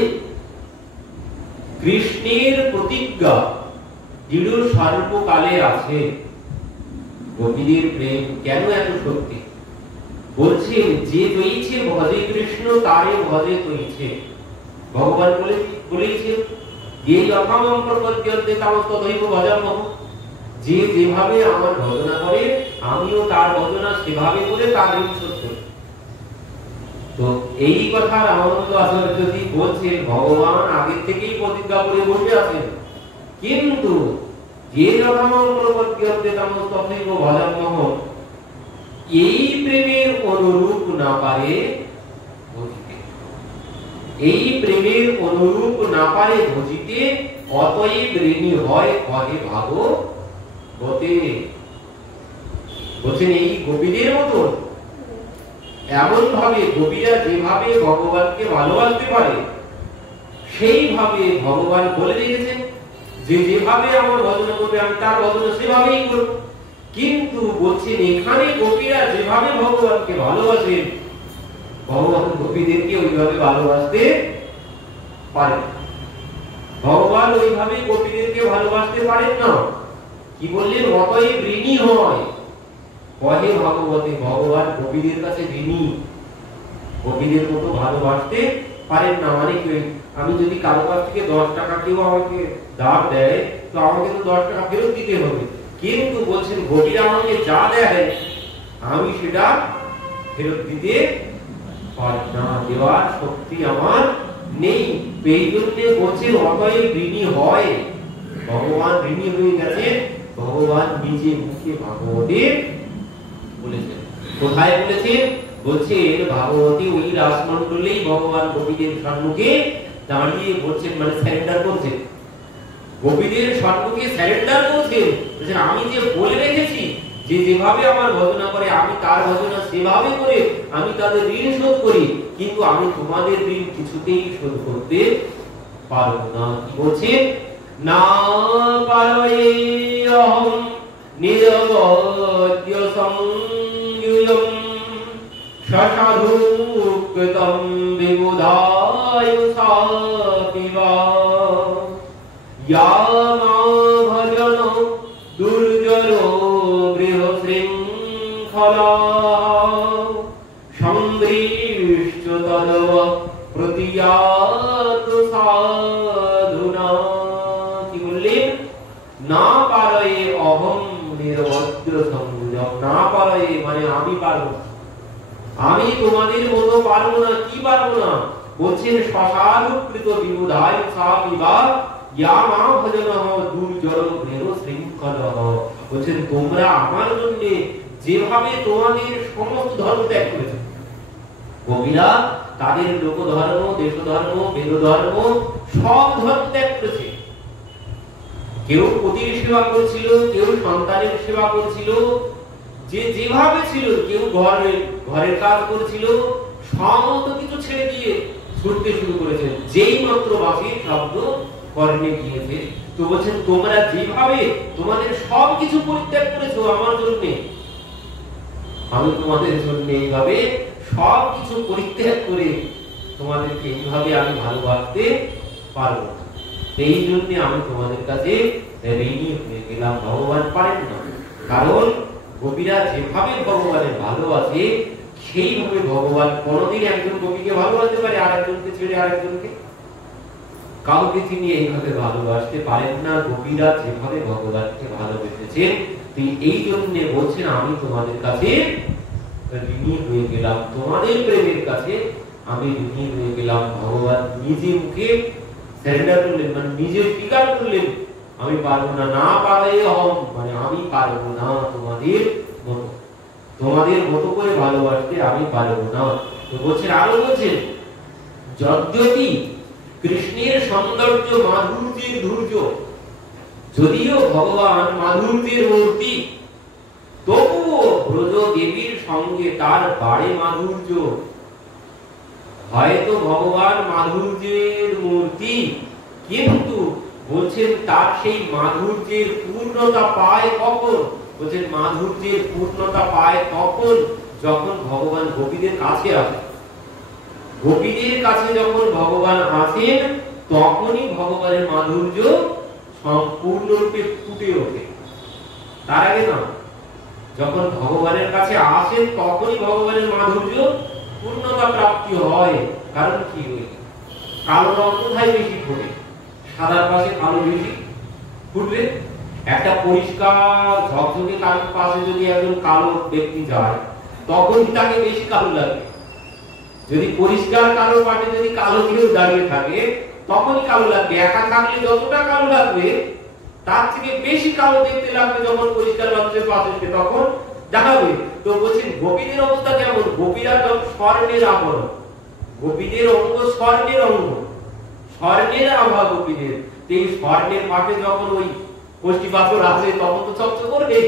কৃষ্ণের প্রতিজ্ঞা দৃঢ় সর্বকালের আছে। গোপীদের প্রেম কেন এত শক্তি? বলছেন যে তৈছে ভজে কৃষ্ণ তারে ভজে তৈছে। ভগবান বলেছেন যে যথামম প্রপদ্যন্তে তামস্তদৈব ভজামহ। যে যেভাবে আমার ভজনা করে আমিও তার ভজনা সেভাবে করে তার ঋণ শোধ করি। তো এই কথার আনন্দ আসলে যদি বলছেন ভগবান আগের থেকেই প্রতিজ্ঞা করে বসে আছেন, কিন্তু যে যথামম প্রপদ্যন্তে তামস্তদৈব ভজামহ এই প্রেমের অনুরূপ না পারে ভজিতে, এই প্রেমের অনুরূপ না পারে ভজিতে, অতএব ঋণী হয় কহে ভাগবতে। বলছেন এই গোপীদের মতো এমন ভাবে গোপীরা যেভাবে ভগবানকে ভালোবাসতে পারে সেইভাবে ভগবান বলে দিয়েছেন যে যেভাবে আমার ভজন করবে আমি তার ভজন সেভাবেই করব। কিন্তু বলছেন এখানে গোপীরা যেভাবে ভগবানকে ভালোবাসেন ভগবান গোপীদেরকে ওইভাবে ভালোবাসতে পারেন। ভগবান ওইভাবে গোপীদেরকে ভালোবাসতে পারেন না। কি বললেন, অতএব ঋণী হয় কহে ভাগবতে। ভগবান গোপীদের কাছে ঋণী, গোপীদের মতো ভালোবাসতে পারেন না। মানে কি, আমি যদি কারো কাছ থেকে 10 টাকা কেউ আমাকে দাম দেয় তো আমাকে তো 10 টাকা ফেরত দিতে হবে। কিন্তু বলছেন গোপীরা আমাকে যা দেয় আমি সেটা ফেরত দিতে পারি না, দেওয়ার শক্তি আমার নেই। এই জন্য বলছেন অতএব ঋণী হয়। ভগবান ঋণী হয়ে গেছে, ভগবান নিজে মুখে ভাগবতে বলেছেন। কোথায় বলেছেন? বলছেন ভাগবতী ওই রাসমণ্ডলেই ভগবান গোপীদের সম্মুখে দাঁড়িয়ে বলছেন, মানে স্যারেন্ডার করছেন, গোপীদের সম্মুখে স্যারেন্ডার করছেন। বলছেন আমি যে বলে রেখেছি যে যেভাবে আমার ভজনা করে আমি তার ভজনা সেভাবে করে আমি তাদের ঋণ শোধ করি, কিন্তু আমি তোমাদের ঋণ কিছুতেই শোধ করতে পারবো না। কি বলছেন, না পারয়েহম নিরবদ্য সংযুয়ম সসাধুকৃতম বিবুধায়ুষাপিবা ইয়ামা ভজন দুর্জর গৃহ শৃঙ্খলা সংদৃষ্ট তদব প্রতিয়াত তোমাদের বজ্র সংযম না পারে, মানে আমি পারবো না, আমি তোমাদের মতো পারবো না। কি পারবো না? বলছেন শ্মশানুকৃত বিবুধায় সাবিবা ইয়া মা ভজনঃ দুর্জর ভেরো শৃঙ্খলঃ। বলছেন তোমরা আমার জন্য যেভাবে তোমাদের সমস্ত ধর্ম ত্যাগ করেছো, কবিরা তাদের লোক ধর্ম, দেশ ধর্ম, বেদ ধর্ম সব ধর্ম ত্যাগ করেছে। কেউ পতির সেবা করেছিল, কেউ সন্তানের সেবা করেছিল, যে যেভাবে ছিল, কেউ ঘরের কাজ করেছিল, সমস্ত কিছু ছেড়ে দিয়ে ছুটতে শুরু করেছে যেই মাত্র বাঁশির শব্দ কর্ণে গিয়েছে। তো বলছেন তোমরা যেভাবে তোমাদের সবকিছু পরিত্যাগ করেছো আমার জন্য, আমি তোমাদের জন্য এইভাবে সবকিছু পরিত্যাগ করে তোমাদেরকে এইভাবে আমি ভালোবাসতে পারবো না। এই জন্য আমি তোমাদের কাছে ঋণী হয়ে গেলাম। ভগবান পারেন না, কারণ গোপীরা যেভাবে ভগবানের ভালোবাসে সেইভাবে ভগবান কোনদিন একজন গোপীকে ভালোবাসতে পারে আর একজনকে ছেড়ে আরেকজনকে? কাউকে তিনি এইভাবে ভালোবাসতে পারেন না। গোপীরা যেভাবে ভগবানকে ভালোবেসেছেন, এই জন্য বলছেন আমি তোমাদের কাছে ঋণী হয়ে গেলাম, তোমাদের প্রেমের কাছে আমি ঋণী হয়ে গেলাম। ভগবান নিজে মুখে সারেন্ডার করলেন, মানে নিজে স্বীকার করলেন আমি পারবো না, না পারে হম, মানে আমি পারবো না তোমাদের মতো, তোমাদের মতো করে ভালোবাসতে আমি পারবো না। তো বলছেন, আরো বলছেন, যদ্যপি কৃষ্ণের সৌন্দর্য মাধুর্যের ধৈর্য, যদিও ভগবান মাধুর্যের মূর্তি, তবুও ব্রজ দেবীর সঙ্গে তার বাড়ে মাধুর্য। হয়তো ভগবান মাধুর্যের মূর্তি, কিন্তু বলছেন তার সেই মাধুর্যের পূর্ণতা পায় কখন? বলছেন মাধুর্যের পূর্ণতা পায় তখন যখন ভগবান গোপীদের কাছে আসে। গোপীদের কাছে যখন ভগবান আসেন তখনই ভগবানের মাধুর্য সম্পূর্ণরূপে ফুটে ওঠে, তার আগে না। যখন ভগবানের কাছে আসেন তখনই ভগবানের মাধুর্য পূর্ণতা প্রাপ্তি হয়। কারণ কি? কালো রং কোথায় বেশি ফোটে? সাদার পাশে কালো বেশি ফুটবে। একটা পরিষ্কার ঝকঝকে কালোর পাশে যদি একজন কালো ব্যক্তি যায় তখন তাকে বেশি কালো লাগবে। যদি পরিষ্কার কালো পাশে যদি কালো কেউ দাঁড়িয়ে থাকে তখনই কালো লাগবে। একা থাকলে যতটা কালো লাগবে তার থেকে বেশি কালো দেখতে লাগবে যখন পরিষ্কার মানুষের পাশে সে তখন দেখাবে। তো বলছেন গোপীদের অবস্থা কেমন? গোপীরা যখন স্বর্ণের আবরণ, গোপীদের অঙ্গ স্বর্ণের অঙ্গ, স্বর্ণের আভা গোপীদের। এই স্বর্ণের পাশে যখন ওই কোষ্ঠী পাথর আসে তখন তো চকচক করবে,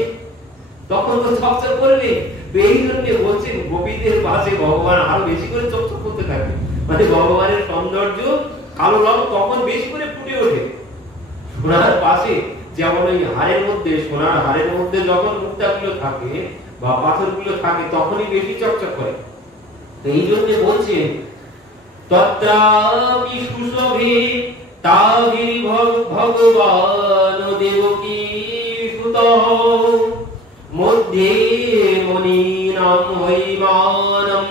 তখন তো চকচক করবে। এই জন্য বলছেন গোপীদের পাশে ভগবান আরো বেশি করে চকচক করতে থাকে, মানে ভগবানের সৌন্দর্য কালো রং তখন বেশি করে ফুটে ওঠে। সোনার পাশে যেমন ওই হাড়ের মধ্যে, সোনার হাড়ের মধ্যে যখন মুক্তাগুলো থাকে বা পাথরগুলো থাকে তখনই বেশি চকচক করে। এই জন্য বলছেন তত্রাপি সুশোভে তাবির ভগবান দেবকী সুতঃ মধ্যে মনিনাম হৈমানম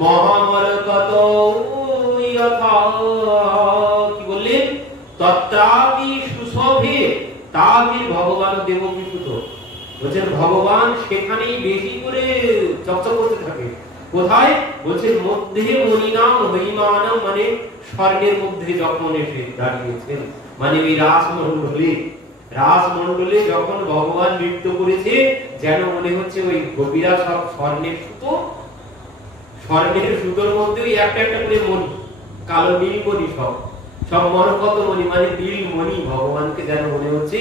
মহামরকত যথা। কি বললেন? তত্রাপি সুশোভে তাবির ভগবান দেবকী সুতঃ। বলছেন ভগবান সেখানেই বেশি করে চকচক করতে থাকে। কোথায়? বলছেন মধ্যে মনিনাম হৈমানম, মানে স্বর্গের মধ্যে যখন এসে দাঁড়িয়েছেন, মানে ওই রাসমণ্ডলে যখন ভগবান নৃত্য করেছে যেন মনে হচ্ছে ওই গোপীরা সব স্বর্ণের সুতো, স্বর্ণের সুতোর মধ্যে ওই একটা একটা করে মণি, কালো নীল মণি, সব সব মরকত মণি, মানে নীল মণি। ভগবানকে যেন মনে হচ্ছে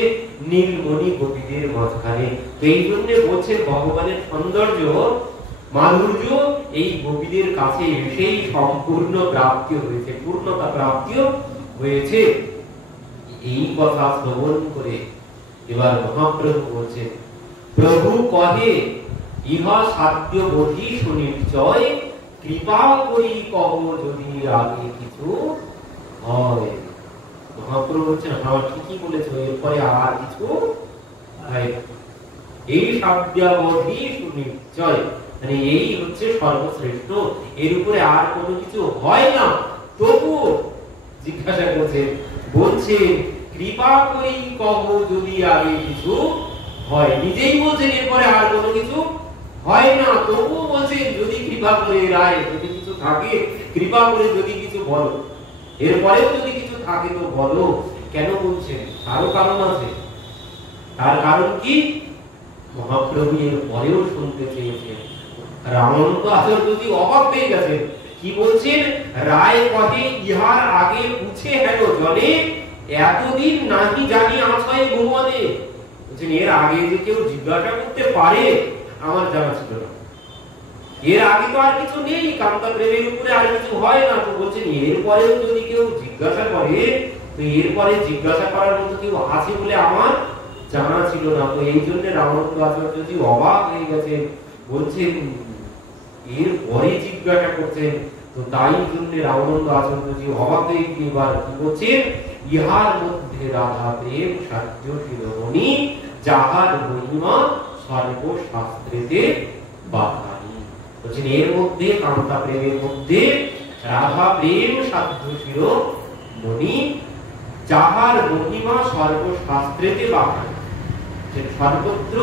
নীল মণি গোপীদের মাঝখানে। এই জন্য বলছে ভগবানের সৌন্দর্য মাধুর্য এই গোপীদের কাছে এসেই সম্পূর্ণ প্রাপ্তি হয়েছে, পূর্ণতা প্রাপ্তি হয়েছে। এই কথা শ্রবণ করে এবার মহাপ্রভু বলছেন, প্রভু কহে ইহা সাধ্য বোধি সুনিশ্চয়, কৃপা করি কহ যদি আগে কিছু হয়। মহাপ্রভু বলছেন হ্যাঁ ঠিকই বলেছো, এরপরে আর কিছু এই সাধ্যাবধি সুনিশ্চয়, মানে এই হচ্ছে সর্বশ্রেষ্ঠ, এর উপরে আর কোনো কিছু হয় না। তবু জিজ্ঞাসা করছেন, বলছে কৃপা করি কহ যদি আগে কিছু হয়। নিজেই বলছেন এরপরে আর কোনো কিছু হয় না, তবুও বলছেন যদি কৃপা করে রায় যদি কিছু থাকে, কৃপা করে যদি কিছু বলো, এরপরেও যদি কিছু থাকে তো বলো। কেন বলছেন? তারও কারণ আছে। তার কারণ কি? মহাপ্রভু এর পরেও শুনতে চেয়েছেন। রামানন্দ আচার্য যদি অবাক পেয়ে গেছেন, কি বলছেন? রায় কহে ইহার আগে পুছে হেন জনে, এতদিন নাহি জানি আছয় ভুবনে। বলছেন এর আগে যে কেউ জিজ্ঞাসা করতে পারে আমার জানা ছিল না। এর আগে তো আর কিছু নেই, কান্তা প্রেমের উপরে আর কিছু হয় না। তো বলছেন এরপরেও যদি কেউ জিজ্ঞাসা করে, তো এরপরে জিজ্ঞাসা করার মতো কেউ আছে বলে আমার জানা ছিল না। তো এই জন্য রামানন্দ আচার্য যদি অবাক হয়ে গেছে, বলছেন এর পরে জিজ্ঞাসা করছেন। তো তাই জন্য রামানন্দ আচার্যজি অবাক হয়ে গিয়ে এবার কি বলছেন? ইহার মধ্যে রাধা প্রেম সাধ্য শিরোমণি, যাহার মহিমা সর্বশাস্ত্রেতে বাখানি। বলছেন এর মধ্যে, কান্তা প্রেমের মধ্যে রাধা প্রেম সাধ্য শিরোমণি, যাহার মহিমা সর্বশাস্ত্রেতে বাখানি। সর্বত্র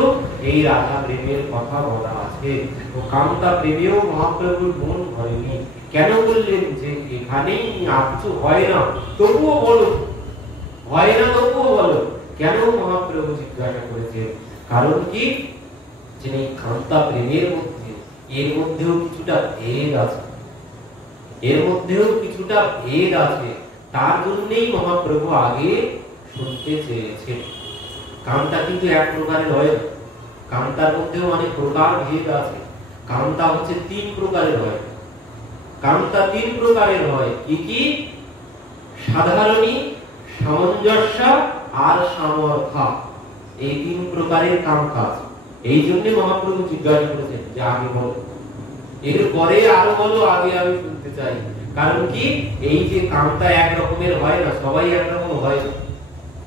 এই রাধা প্রেমের কথা বলা আছে। তো কান্তা প্রেমেও মহাপ্রভুর মন ভরেনি। কেন বললেন? যে এখানেই আর কিছু হয় না তবুও বলো, হয় না তবুও বলো। কেন মহাপ্রভু জিজ্ঞাসা করেছেন? কারণ কি? যে এই কান্তা প্রেমের মধ্যে, এর মধ্যেও কিছুটা ভেদ আছে, এর মধ্যেও কিছুটা ভেদ আছে। তার জন্যই মহাপ্রভু আগে শুনতে চেয়েছেন। কান্তা কিন্তু এক প্রকারের হয়, কান্তার মধ্যেও অনেক প্রকার ভেদ আছে। কান্তা হচ্ছে তিন প্রকারের হয়। কান্তা তিন প্রকারের হয়। কি কি? সাধারণী, সামঞ্জস্য আর সামর্থ্য। এই তিন প্রকারের কান্তা আছে। এই জন্য মহাপ্রভু জিজ্ঞাসা করেছেন যে আগে বলো, এরপরে আরো বলো, আগে আমি শুনতে চাই। কারণ কি? এই যে কান্তা এক রকমের হয় না, সবাই একরকম হয় না।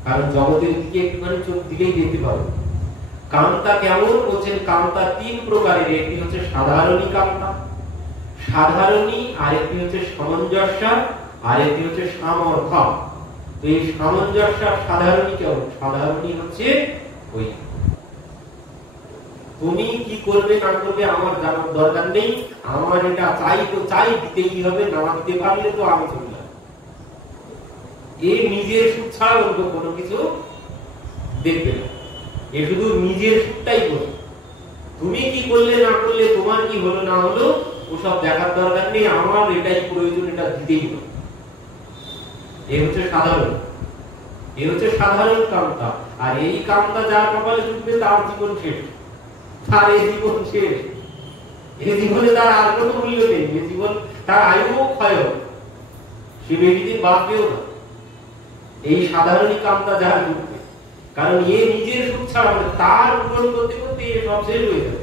কারণ জগতের দিকে একটুখানি চোখ দিলেই দেখতে পাবে কান্তা কেমন। বলছেন কান্তা তিন প্রকারের। একটি হচ্ছে সাধারণী কান্তা, সাধারণী, আরেকটি হচ্ছে সামঞ্জস্য, আরেকটি হচ্ছে সামর্থ্য। তো এই সামঞ্জস্য সাধারণী কেমন? সাধারণী হচ্ছে ওই তুমি কি করবে না করবে আমার জানার দরকার নেই, আমার এটা চাই তো চাই, দিতেই হবে, না দিতে পারলে তো আমি চললাম। এই নিজের সুখ ছাড়া অন্য কোনো কিছু দেখবে না। এ শুধু নিজের সুখটাই করবে। তুমি কি করলে না করলে, তোমার কি হলো না হলো, ওসব দেখার দরকার নেই, আমার এটাই প্রয়োজন, এটা দিতেই হবে। এ হচ্ছে সাধারণ, এ হচ্ছে সাধারণ কামতা। আর এই কামতা যার কপালে জুটবে তার জীবন শেষ, তার এই জীবন শেষ। এই জীবনে তার আর কোনো মূল্য নেই। এই জীবন তার আয়ুও ক্ষয়, সে বেশি দিন বাঁচবেও না। এই সাধারণী কামতা যার জুটবে, কারণ এ নিজের সুখ ছাড়া তার পূরণ করতে করতে সব শেষ হয়ে যাবে।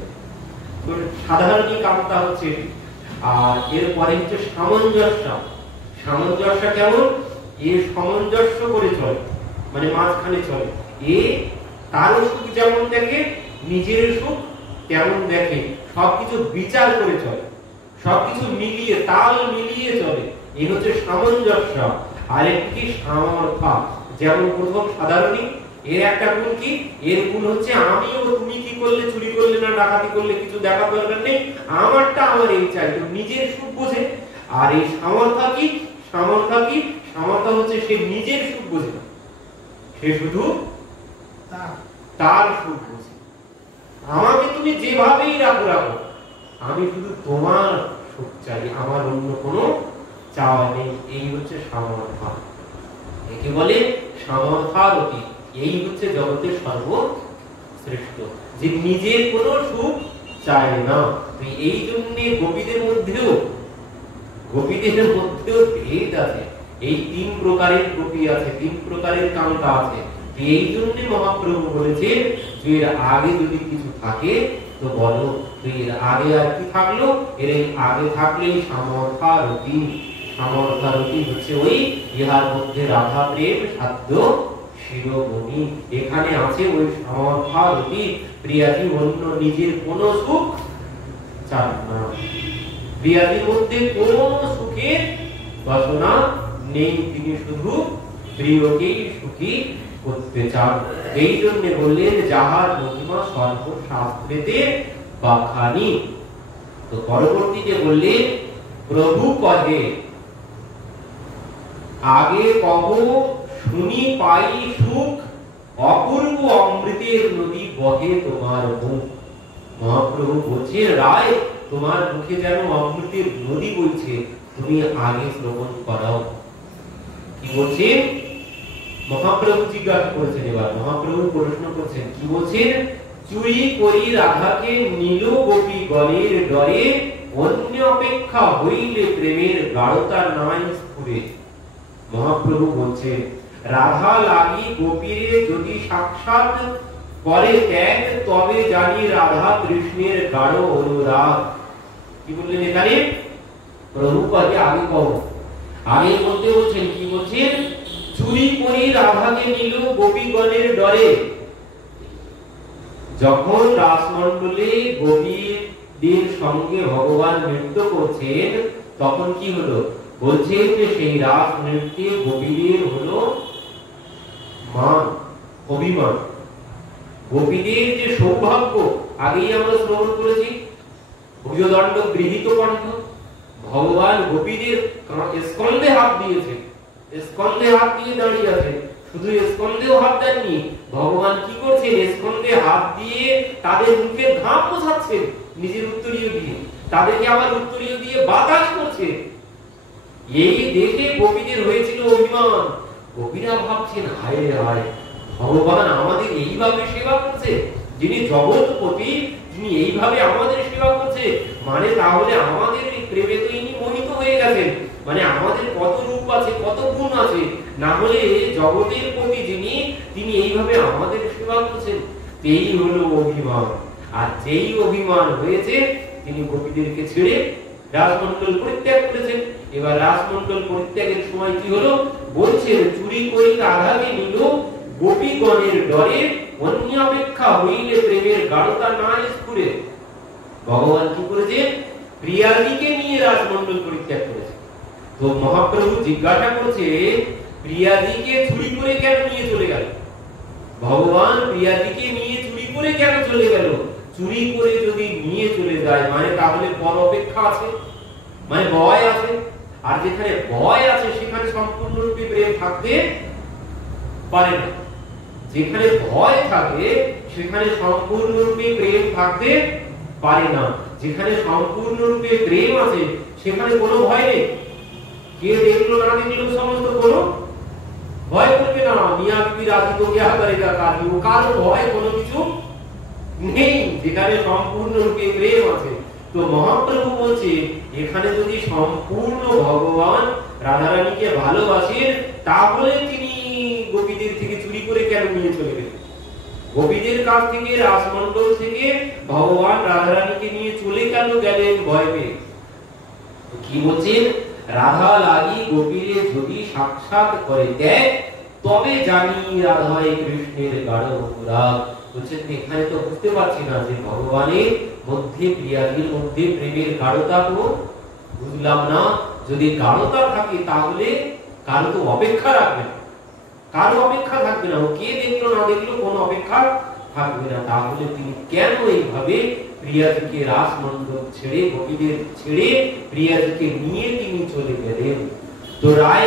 সাধারণী কামতা হচ্ছে। আর এরপরে হচ্ছে সামঞ্জস্য। সামঞ্জস্য কেমন? এ সামঞ্জস্য করে চলে, মানে মাঝখানে চলে। এ তার সুখ যেমন দেখে, নিজের সুখ তেমন দেখে, সবকিছু বিচার করে চলে, সবকিছু মিলিয়ে, তাল মিলিয়ে চলে। এ হচ্ছে সামঞ্জস্য। আরেকটি সামর্থ্য। যেমন প্রথম সাধারণী, এর একটা গুণ কি? এর গুণ হচ্ছে আমি ও তুমি কি করলে, চুরি করলে না ডাকাতি করলে কিছু দেখার দরকার নেই, আমারটা আমার এই চাই, তো নিজের সুখ বোঝে। আর এই সামর্থ্য কি? সামর্থ্য কি? সামর্থ্য হচ্ছে সে নিজের সুখ বোঝে না, সে শুধু তার সুখ বোঝে। আমাকে তুমি যেভাবেই রাখো রাখো, আমি শুধু তোমার সুখ চাই, আমার অন্য কোনো চাওয়া নেই। এই হচ্ছে সামর্থ্য। একে বলে সামর্থ্যারতি। এই হচ্ছে জগতের সর্বশ্রেষ্ঠ, যে নিজের কোনো সুখ চায় না। এই জন্য গোপীদের মধ্যেও ভেদ আছে। এই তিন প্রকারের গোপী আছে, তিন প্রকারের কান্তা আছে। এই জন্য মহাপ্রভু বলেছে যে এর আগে যদি কিছু থাকে তো বলো। এর আগে আর কি থাকলো? এর আগে থাকলে সামর্থ্যারতি। সামর্থ্যারতি হচ্ছে ওই ইহার মধ্যে রাধা প্রেম সাধ্য শিরোমণি। এখানে আছে ওই সামর্থ্যারতি। প্রিয়াজি অন্য নিজের কোন সুখ চান না, প্রিয়াজির মধ্যে কোন সুখের বাসনা নেই, তিনি শুধু প্রিয়কেই সুখী করতে চান। এই জন্য বললেন যাহার মহিমা সর্বশাস্ত্রেতে বাখানি। তো পরবর্তীতে বললেন প্রভু কহে আগে কহ শুনি পাই সুখ অপূর্ব অমৃতের নদী বহে তোমার মুখ। মহাপ্রভু বলছেন রায় তোমার মুখে যেন অমৃতের নদী বইছে, তুমি আগে শ্রবণ করাও। কি বলছেন? মহাপ্রভু জিজ্ঞাসা করেছেন, এবার মহাপ্রভু প্রশ্ন করছেন, কি বলছেন? চুরি করি রাধাকে নীল গোপী গণের ডরে অন্য অপেক্ষা হইলে প্রেমের গাঢ়তা নাই স্ফুরে। মহাপ্রভু বলছেন রাধা লাগি গোপীরে যদি সাক্ষাৎ করে ত্যাগ তবে জানি রাধা কৃষ্ণের গাঢ় অনুরাগ। কি বললেন এখানে? প্রভু কহে আগে কহ, আগে বলতে বলছেন, কি বলছেন? চুরি করি রাধাকে নীল গোপীগণের ডরে। যখন রাসমণ্ডলে গোপীদের সঙ্গে ভগবান নৃত্য করছেন তখন কি হলো? বলছেন যে সেই রাস নৃত্যে গোপীদের হলো মান, অভিমান। গোপীদের যে সৌভাগ্য আগেই আমরা শ্রবণ করেছি, ভূয়দণ্ড গৃহীত কণ্ঠ, ভগবান গোপীদের স্কন্ধে হাত দিয়েছে, স্কন্ধে হাত দিয়ে দাঁড়িয়ে আছে। শুধু স্কন্ধেও হাত দেননি, ভগবান কি করছেন? স্কন্ধে হাত দিয়ে তাদের মুখের ঘাম মোছাচ্ছেন নিজের উত্তরীয় দিয়ে, তাদেরকে আবার উত্তরীয় দিয়ে বাতাস করছে। এই দেখে গোপীদের হয়েছিল অভিমান। গোপীরা ভাবছেন হায় হায়, ভগবান আমাদের এইভাবে সেবা করছে, যিনি জগৎপতি তিনি এইভাবে আমাদের সেবা করছে, মানে তাহলে আমাদের এই প্রেমে তো ইনি মোহিত হয়ে গেছেন, মানে আমাদের কত রূপ আছে, কত গুণ আছে, না হলে জগতের প্রতি যিনি তিনি এইভাবে আমাদের সেবা করছেন। এই হলো অভিমান। আর যেই অভিমান হয়েছে তিনি গোপীদেরকে ছেড়ে রাসমণ্ডল পরিত্যাগ করেছেন। এবার রাসমণ্ডল পরিত্যাগের সময় কি হলো? বলছেন চুরি করি রাধাকে নীল গোপীগণের ডরে অন্য অপেক্ষা হইলে প্রেমের গাঢ়তা নাই স্ফুরে। ভগবান কি করেছে? প্রিয়াদিকে নিয়ে রাসমণ্ডল পরিত্যাগ করেছে। তো মহাপ্রভু জিজ্ঞাসা করছে প্রিয়াদিকে চুরি করে কেন নিয়ে চলে গেল? ভগবান প্রিয়াদিকে নিয়ে চুরি করে কেন চলে গেল? চুরি করে যদি নিয়ে চলে যায় মানে তাহলে পর অপেক্ষা আছে, মানে ভয় আছে। আর যেখানে ভয় আছে সেখানে সম্পূর্ণরূপে প্রেম থাকতে পারে না। যেখানে ভয় থাকে সেখানে সম্পূর্ণরূপে প্রেম থাকতে পারে না। যেখানে সম্পূর্ণরূপে প্রেম আছে সেখানে কোনো ভয় নেই। কে দেখলো না দেখলো সমস্ত কোনো ভয় করবে না। মিয়া বিবি রাজি তো क्या करेगा কাজী, ও কারো ভয় কোনো কিছু নেই যেখানে সম্পূর্ণরূপে প্রেম আছে। তো মহাপ্রভু বলছে এখানে যদি সম্পূর্ণ ভগবান রাধারানীকে ভালোবাসেন তাহলে তিনি গোপীদের থেকে চুরি করে কেন নিয়ে চলে গেলেন? গোপীদের কাছ থেকে রাসমণ্ডল থেকে ভগবান রাধারানীকে নিয়ে চলে কেন গেলেন ভয় পেয়ে? কি বলছেন? রাধা লাগি গোপীরে যদি সাক্ষাৎ করে দেয় তবে জানি রাধায় কৃষ্ণের গাঢ় অনুরাগ। বলছেন এখানে তো বুঝতে পারছি না যে ভগবানের মধ্যে প্রিয়াদির মধ্যে প্রেমের গাঢ়তা তো বুঝলাম না। যদি গাঢ়তা থাকে তাহলে কারো তো অপেক্ষা রাখবে না, কারো অপেক্ষা থাকবে না। ও কে দেখলো না দেখলো কোনো অপেক্ষা থাকবে না। তাহলে তিনি কেন এইভাবে প্রিয়াদিকে রাসমণ্ডল ছেড়ে গোপীদের ছেড়ে প্রিয়াদিকে নিয়ে তিনি চলে গেলেন? তো রায়